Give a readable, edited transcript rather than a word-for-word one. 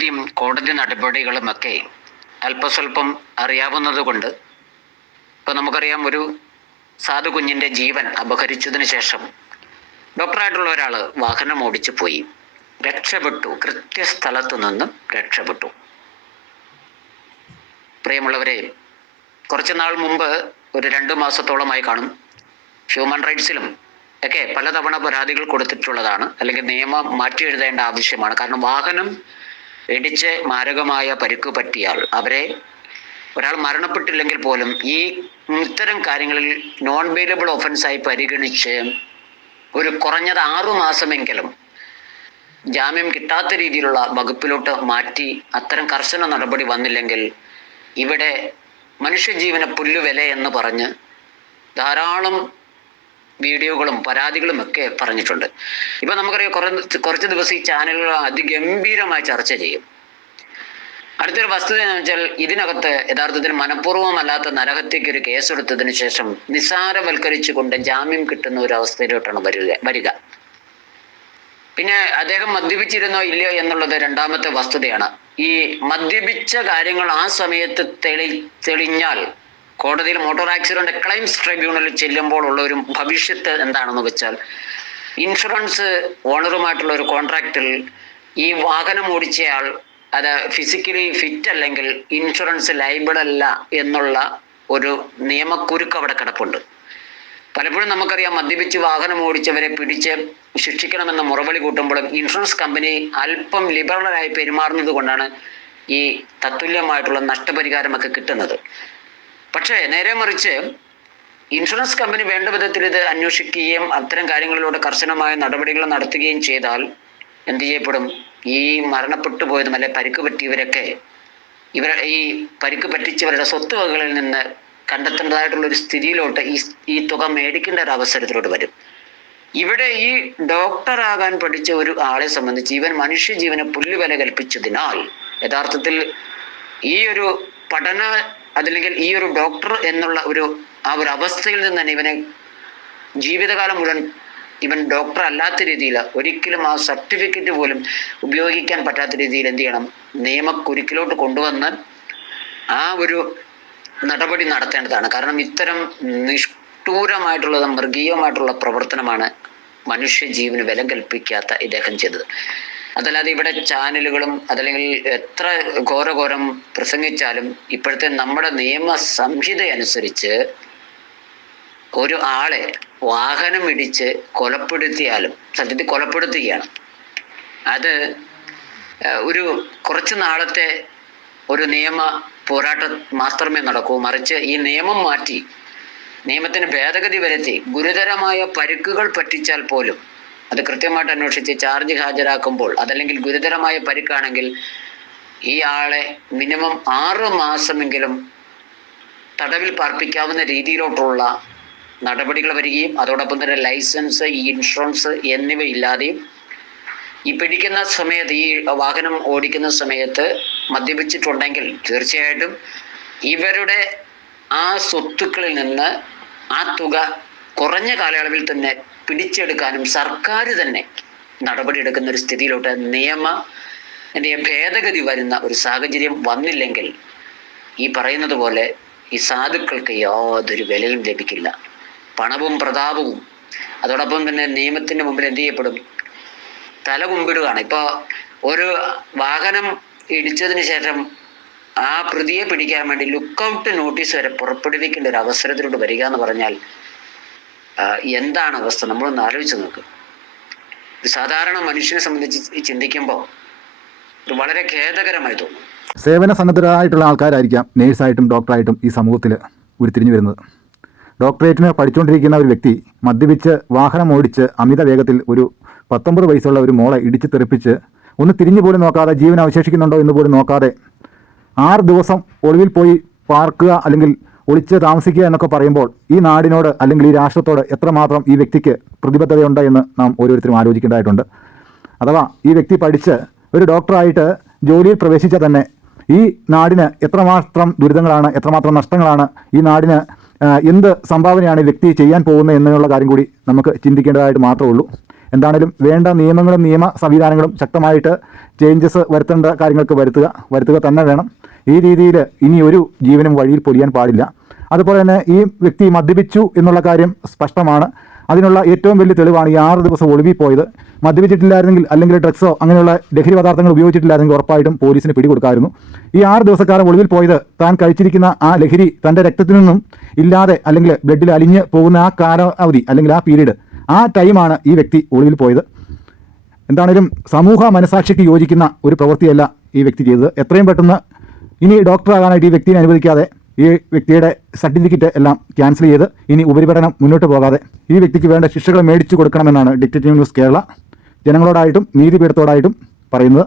സാധാരണഗതിയും കോടതി നടപടികളുമൊക്കെ അല്പസ്വല്പം അറിയാവുന്നത് കൊണ്ട് ഇപ്പോൾ നമുക്കറിയാം, ഒരു സാധു കുഞ്ഞിൻ്റെ ജീവൻ അപഹരിച്ചതിന് ശേഷം ഡോക്ടറായിട്ടുള്ള ഒരാൾ വാഹനം ഓടിച്ചു പോയി, രക്ഷപ്പെട്ടു, കൃത്യസ്ഥലത്തു നിന്നും രക്ഷപ്പെട്ടു. പ്രിയമുള്ളവരെ, കുറച്ച് നാൾ മുമ്പ്, ഒരു 2 മാസത്തോളമായി കാണും, ഹ്യൂമൻ റൈറ്റ്സിലും ഒക്കെ പലതവണ പരാതികൾ കൊടുത്തിട്ടുള്ളതാണ്. അല്ലെങ്കിൽ നിയമം മാറ്റി എഴുതേണ്ട ആവശ്യമാണ്. കാരണം വാഹനം ഇടിച്ച് മാരകമായ പരിക്ക് പറ്റിയാൽ ഒരാൾ മരണപ്പെട്ടില്ലെങ്കിൽ പോലും ഇത്തരം കാര്യങ്ങളിൽ നോൺ ബെയിലബിൾ ഒഫൻസായി പരിഗണിച്ച് ഒരു കുറഞ്ഞത് 6 മാസമെങ്കിലും ജാമ്യം കിട്ടാത്ത രീതിയിലുള്ള വകുപ്പിലോട്ട് മാറ്റി അത്തരം കർശന നടപടി വന്നില്ലെങ്കിൽ ഇവിടെ മനുഷ്യജീവന പുല്ലുവില എന്ന് പറഞ്ഞ് ധാരാളം വീഡിയോകളും പരാതികളും ഒക്കെ പറഞ്ഞിട്ടുണ്ട്. ഇപ്പം നമുക്കറിയാം, കുറച്ച് ദിവസം ഈ ചാനലുകൾ അതിഗംഭീരമായി ചർച്ച ചെയ്യും. അടുത്തൊരു വസ്തുത എന്ന് വെച്ചാൽ, ഇതിനകത്ത് യഥാർത്ഥത്തിൽ മനഃപൂർവ്വമല്ലാത്ത നരഹത്യയ്ക്ക് ഒരു കേസെടുത്തതിന് ശേഷം നിസ്സാരവൽക്കരിച്ചുകൊണ്ട് ജാമ്യം കിട്ടുന്ന ഒരു അവസ്ഥയിലോട്ടാണ് വരിക. പിന്നെ അദ്ദേഹം മദ്യപിച്ചിരുന്നോ ഇല്ലയോ എന്നുള്ളത് രണ്ടാമത്തെ വസ്തുതയാണ്. ഈ മദ്യപിച്ച കാര്യങ്ങൾ ആ സമയത്ത് തെളിഞ്ഞാൽ കോടതിയിൽ മോട്ടോർ ആക്സിഡന്റ് ക്ലെയിംസ് ട്രൈബ്യൂണലിൽ ചെല്ലുമ്പോൾ ഉള്ള ഒരു ഭവിഷ്യത്ത് എന്താണെന്ന് വെച്ചാൽ, ഇൻഷുറൻസ് ഓണറുമായിട്ടുള്ള ഒരു കോൺട്രാക്റ്റിൽ ഈ വാഹനം ഓടിച്ചയാൾ അത് ഫിസിക്കലി ഫിറ്റ് അല്ലെങ്കിൽ ഇൻഷുറൻസ് ലൈബിൾ അല്ല എന്നുള്ള ഒരു നിയമക്കുരുക്ക് അവിടെ കിടപ്പുണ്ട്. പലപ്പോഴും നമുക്കറിയാം, മദ്യപിച്ച് വാഹനം ഓടിച്ചവരെ പിടിച്ച് ശിക്ഷിക്കണമെന്ന മുറവിളി കൂട്ടുമ്പോഴും ഇൻഷുറൻസ് കമ്പനി അല്പം ലിബറലായി പെരുമാറുന്നത് കൊണ്ടാണ് ഈ തത്തുല്യമായിട്ടുള്ള നഷ്ടപരിഹാരമൊക്കെ കിട്ടുന്നത്. പക്ഷേ നേരെ മറിച്ച് ഇൻഷുറൻസ് കമ്പനി വേണ്ട വിധത്തിൽ ഇത് അന്വേഷിക്കുകയും അത്തരം കാര്യങ്ങളിലൂടെ കർശനമായ നടപടികൾ നടത്തുകയും ചെയ്താൽ എന്ത് ചെയ്യപ്പെടും? ഈ മരണപ്പെട്ടു പോയതും അല്ലെ പരിക്ക് പറ്റിയവരൊക്കെ ഈ പരിക്ക് പറ്റിച്ചവരുടെ സ്വത്തുവകകളിൽ നിന്ന് കണ്ടെത്തേണ്ടതായിട്ടുള്ളൊരു സ്ഥിതിയിലോട്ട് ഈ തുക മേടിക്കേണ്ട ഒരു അവസരത്തിലോട്ട് വരും. ഇവിടെ ഈ ഡോക്ടറാകാൻ പഠിച്ച ഒരു ആളെ സംബന്ധിച്ച് ഇവൻ മനുഷ്യജീവന് പുല്ലുവില കൽപ്പിച്ചതിനാൽ യഥാർത്ഥത്തിൽ ഈ ഒരു പഠന അതല്ലെങ്കിൽ ഈ ഒരു ഡോക്ടർ എന്നുള്ള ഒരു അവസ്ഥയിൽ നിന്ന് തന്നെ ഇവനെ ജീവിതകാലം മുഴുവൻ ഇവൻ ഡോക്ടർ അല്ലാത്ത രീതിയിൽ ഒരിക്കലും ആ സർട്ടിഫിക്കറ്റ് പോലും ഉപയോഗിക്കാൻ പറ്റാത്ത രീതിയിൽ എന്ത് ചെയ്യണം? നിയമക്കുരുക്കിലോട്ട് കൊണ്ടുവന്ന് ആ ഒരു നടപടി നടത്തേണ്ടതാണ്. കാരണം ഇത്തരം നിഷ്ഠൂരമായിട്ടുള്ള മൃഗീയമായിട്ടുള്ള പ്രവർത്തനമാണ് മനുഷ്യജീവന് വില കൽപ്പിക്കാത്ത ഇദ്ദേഹം ചെയ്തത്. അതല്ലാതെ ഇവിടെ ചാനലുകളും അതല്ലെങ്കിൽ എത്ര ഘോരഘോരം പ്രസംഗിച്ചാലും ഇപ്പോഴത്തെ നമ്മുടെ നിയമ സംഹിത അനുസരിച്ച് ഒരു ആളെ വാഹനം ഇടിച്ച് കൊലപ്പെടുത്തിയാലും സത്യത്തിൽ കൊലപ്പെടുത്തുകയാണ്. അത് ഒരു കുറച്ച് നാളത്തെ ഒരു നിയമ പോരാട്ടം മാത്രമേ നടക്കൂ. മറിച്ച് ഈ നിയമം മാറ്റി നിയമത്തിന് ഭേദഗതി വരുത്തി ഗുരുതരമായ പരിക്കുകൾ പറ്റിച്ചാൽ പോലും അത് കൃത്യമായിട്ട് അന്വേഷിച്ച് ചാർജ് ഹാജരാക്കുമ്പോൾ, അതല്ലെങ്കിൽ ഗുരുതരമായ പരിക്കാണെങ്കിൽ ഈ ആളെ മിനിമം 6 മാസമെങ്കിലും തടവിൽ പാർപ്പിക്കാവുന്ന രീതിയിലോട്ടുള്ള നടപടികൾ വരികയും അതോടൊപ്പം തന്നെ ലൈസൻസ്, ഇൻഷുറൻസ് എന്നിവ ഇല്ലാതെയും ഈ പിടിക്കുന്ന സമയത്ത് ഈ വാഹനം ഓടിക്കുന്ന സമയത്ത് മദ്യപിച്ചിട്ടുണ്ടെങ്കിൽ തീർച്ചയായിട്ടും ഇവരുടെ ആ സ്വത്തുക്കളിൽ നിന്ന് ആ തുക കുറഞ്ഞ കാലയളവിൽ തന്നെ പിടിച്ചെടുക്കാനും സർക്കാർ തന്നെ നടപടിയെടുക്കുന്ന ഒരു സ്ഥിതിയിലോട്ട് ഭേദഗതി വരുന്ന ഒരു സാഹചര്യം വന്നില്ലെങ്കിൽ ഈ പറയുന്നത് പോലെ ഈ സാധുക്കൾക്ക് യാതൊരു വിലയും ലഭിക്കില്ല. പണവും പ്രതാപവും അതോടൊപ്പം തന്നെ നിയമത്തിൻ്റെ മുമ്പിൽ എന്ത് ചെയ്യപ്പെടും? തല കുമ്പിടുകയാണ്. ഇപ്പോൾ ഒരു വാഹനം ഇടിച്ചതിന് ശേഷം ആ പ്രതിയെ പിടിക്കാൻ വേണ്ടി ലുക്കൗട്ട് നോട്ടീസ് വരെ പുറപ്പെടുവിക്കേണ്ട ഒരു അവസരത്തിലോട്ട് വരിക എന്ന് പറഞ്ഞാൽ എന്താണ് അവസ്ഥ? നമ്മളൊന്ന് ആലോചിച്ച് നോക്ക്. ഒരു സാധാരണ മനുഷ്യനെ സംബന്ധിച്ച് ചിന്തിക്കുമ്പോൾ ഇത് വളരെ ഖേദകരമായി തോന്നും. സേവന സന്നദ്ധരായിട്ടുള്ള ആൾക്കാരായിരിക്കാം നേഴ്സായിട്ടും ഡോക്ടറായിട്ടും ഈ സമൂഹത്തിൽ ഉരുത്തിരിഞ്ഞു വരുന്നത്. ഡോക്ടറേറ്റിന് പഠിച്ചുകൊണ്ടിരിക്കുന്ന ഒരു വ്യക്തി മദ്യപിച്ച് വാഹനം ഓടിച്ച് അമിത വേഗത്തിൽ ഒരു 19 വയസ്സുള്ള ഒരു മോളെ ഇടിച്ച് തെറിപ്പിച്ച് ഒന്ന് തിരിഞ്ഞു പോലും നോക്കാതെ ജീവൻ അവശേഷിക്കുന്നുണ്ടോ എന്ന് പോലും നോക്കാതെ 6 ദിവസം ഒളിവിൽ പോയി പാർക്കുക അല്ലെങ്കിൽ ഒളിച്ച് താമസിക്കുക എന്നൊക്കെ പറയുമ്പോൾ ഈ നാടിനോട് അല്ലെങ്കിൽ ഈ രാഷ്ട്രത്തോട് എത്രമാത്രം ഈ വ്യക്തിക്ക് പ്രതിബദ്ധതയുണ്ട് എന്ന് നാം ഓരോരുത്തരും ആലോചിക്കേണ്ടതായിട്ടുണ്ട്. അഥവാ ഈ വ്യക്തി പഠിച്ച് ഒരു ഡോക്ടറായിട്ട് ജോലിയിൽ പ്രവേശിച്ചാൽ തന്നെ ഈ നാടിന് എത്രമാത്രം ദുരിതങ്ങളാണ്, എത്രമാത്രം നഷ്ടങ്ങളാണ്, ഈ നാടിന് എന്ത് സംഭാവനയാണ് ഈ വ്യക്തി ചെയ്യാൻ പോകുന്നത് എന്നുള്ള കാര്യം കൂടി നമുക്ക് ചിന്തിക്കേണ്ടതായിട്ട് മാത്രമേ ഉള്ളൂ. എന്താണേലും വേണ്ട നിയമങ്ങളും നിയമ സംവിധാനങ്ങളും ശക്തമായിട്ട് ചേഞ്ചസ് വരുത്തേണ്ട കാര്യങ്ങൾക്ക് വരുത്തുക തന്നെ വേണം. ഈ രീതിയിൽ ഇനി ഒരു ജീവനും വഴിയിൽ പൊലിയാൻ പാടില്ല. അതുപോലെ തന്നെ ഈ വ്യക്തി മദ്യപിച്ചു എന്നുള്ള കാര്യം സ്പഷ്ടമാണ്. അതിനുള്ള ഏറ്റവും വലിയ തെളിവാണ് ഈ 6 ദിവസം ഒളിവിൽ പോയത്. മദ്യപിച്ചിട്ടില്ലായിരുന്നെങ്കിൽ അല്ലെങ്കിൽ ഡ്രഗ്സോ അങ്ങനെയുള്ള ലഹരി പദാർത്ഥങ്ങൾ ഉപയോഗിച്ചിട്ടില്ലായിരുന്നെങ്കിൽ ഉറപ്പായിട്ടും പോലീസിന് പിടികൊടുക്കാമായിരുന്നു. ഈ 6 ദിവസക്കാലം ഒളിവിൽ പോയത് താൻ കഴിച്ചിരിക്കുന്ന ആ ലഹരി തൻ്റെ രക്തത്തിൽ നിന്നും ഇല്ലാതെ അല്ലെങ്കിൽ ബ്ലഡിൽ അലിഞ്ഞ് പോകുന്ന ആ കാലാവധി അല്ലെങ്കിൽ ആ പീരീഡ്, ആ ടൈമാണ് ഈ വ്യക്തി ഒളിവിൽ പോയത്. എന്താണേലും സമൂഹ മനസാക്ഷിക്ക് യോജിക്കുന്ന ഒരു പ്രവൃത്തിയല്ല ഈ വ്യക്തി ചെയ്തത്. എത്രയും പെട്ടെന്ന് ഇനി ഡോക്ടറാകാനായിട്ട് ഈ വ്യക്തിയെ അനുവദിക്കാതെ ഈ വ്യക്തിയുടെ സർട്ടിഫിക്കറ്റ് എല്ലാം ക്യാൻസൽ ചെയ്ത് ഇനി ഉപരിപഠനം മുന്നോട്ട് പോകാതെ ഈ വ്യക്തിക്ക് വേണ്ട ശിക്ഷകൾ മേടിച്ചു കൊടുക്കണമെന്നാണ് ഡിറ്റക്റ്റീവ് ന്യൂസ് കേരള ജനങ്ങളോടായിട്ടും നീതിപീഠത്തോടായിട്ടും പറയുന്നത്.